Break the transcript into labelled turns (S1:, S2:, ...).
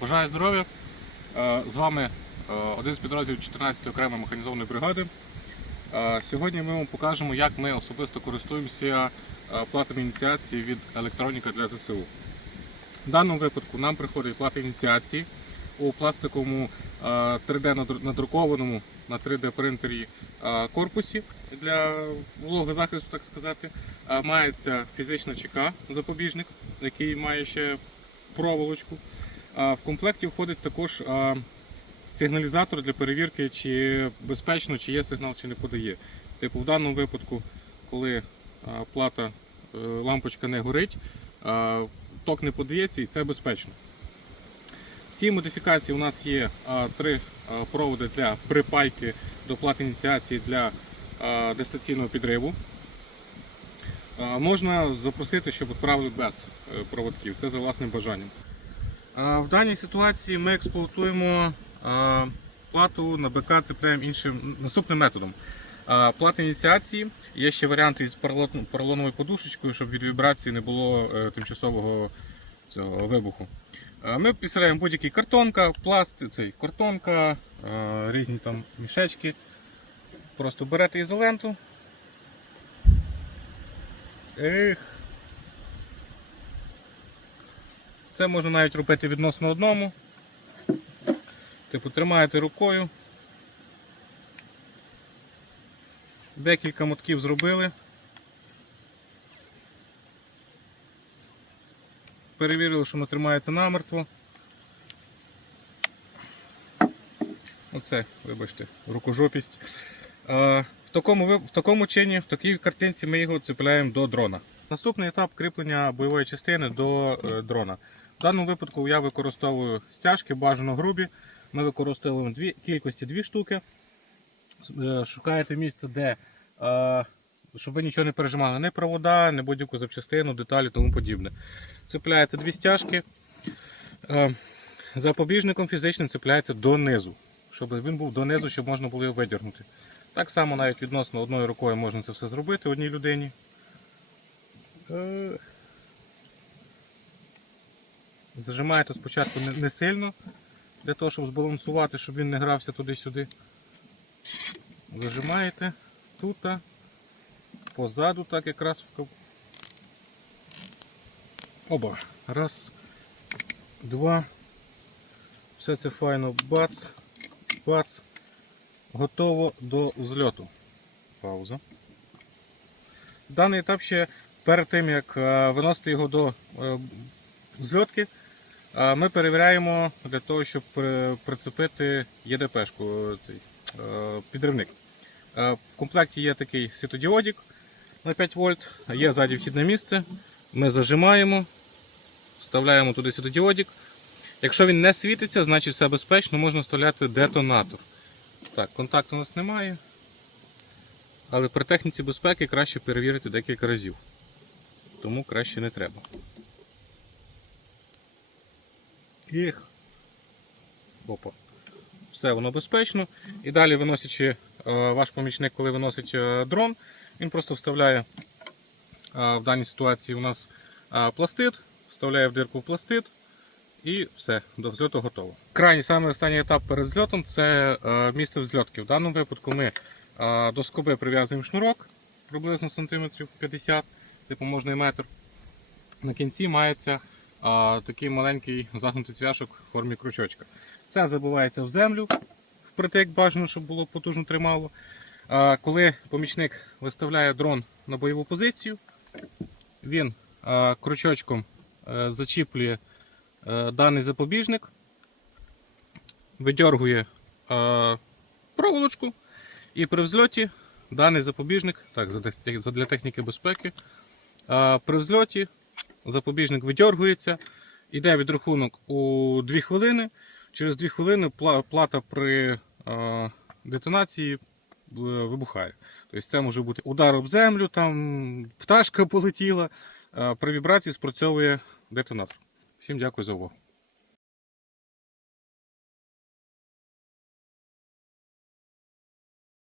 S1: Бажаю здоров'я. Е, З вами е, один з підрозділів 14-ї окремої механізованої бригади. Е, Сьогодні ми вам покажемо, як ми особисто користуємося платами ініціації від електроніка для ЗСУ. В даному випадку нам приходить плата ініціації у пластиковому е, 3D надрукованому на 3D принтері е, корпусі для вологозахисту, так сказати. Мається фізична ЧК запобіжник, який має ще проволочку. В комплекті входить також сигналізатор для перевірки, чи безпечно, чи є сигнал, чи не подає. Типу, в даному випадку, коли плата е, лампочка не горить, ток не подається і це безпечно. В цій модифікації у нас є три проводи для припайки до плати ініціації для дистанційного підриву. Можна запросити, щоб відправили без е, проводків. Це за власним бажанням. А, В даній ситуації ми експлуатуємо плату на БК цепляємо іншим наступним методом. А, Плата ініціації. Є ще варіанти із поролон- поролоновою подушечкою, щоб від вібрації не було е, тимчасового цього вибуху. Ми підставляємо будь-який картонка, пласт, цей картонка, різні там мішечки. Просто берете ізоленту. Ех. Це можна навіть робити відносно одному. Типу тримаєте рукою. Декілька мотків зробили. Перевірили, що воно тримається намертво. Оце, вибачте, рукожопість. В такому, в такому чині, в такій картинці ми його цепляємо до дрона. Наступний етап кріплення бойової частини до е, дрона. В даному випадку я використовую стяжки, бажано грубі. Ми використовуємо дві кількості дві штуки. Е, Шукаєте місце, де е, щоб ви нічого не пережимали, ні провода, ні будь-яку запчастину, деталі тому подібне. Цепляєте дві стяжки. Е, Запобіжником фізичним цепляєте донизу, щоб він був донизу, щоб можна було його видягнути. Так само навіть відносно одною рукою можна це все зробити одній людині. Зажимаєте спочатку не, сильно, для того, щоб збалансувати, щоб він не грався туди-сюди. Зажимаєте тут, позаду, так якраз Оба. Раз, два. Все це файно бац, бац. Готово до взльоту. Пауза. Даний етап ще перед тим, як е, виносити його до е, зльотки, ми перевіряємо для того, щоб прицепити ЄДПшку, цей е, підривник. Е, В комплекті є такий світодіодик на 5 вольт, є ззаді вхідне місце. Ми зажимаємо, вставляємо туди світодіодик. Якщо він не світиться, значить все безпечно, можна вставляти детонатор. Так, контакту у нас немає. Але при техніці безпеки краще перевірити декілька разів. Тому краще не треба. Їх. Опа. Все, воно безпечно. І далі виносячи е, ваш помічник, коли виносить е, дрон, він просто вставляє е, в даній ситуації у нас пластид, вставляє в дирку в пластид і все, до взльоту готово. Крайній самий останній етап перед зльотом це місце взльотки. В даному випадку ми до скоби прив'язуємо шнурок приблизно сантиметрів 50, типу можна метр. На кінці мається такий маленький загнутий цвяшок в формі крючочка. Це забивається в землю впритик, бажано, щоб було потужно тримало. Е, коли помічник виставляє дрон на бойову позицію, він крючочком е, зачіплює е, даний запобіжник, видергує проволочку і при взльоті даний запобіжник, так, для техніки безпеки, при взльоті запобіжник видергується, йде відрахунок у 2 хвилини. Через 2 хвилини плата при е, детонації е, вибухає. Тобто це може бути удар об землю, там пташка полетіла. Е, При вібрації спрацьовує детонатор. Всім дякую за увагу.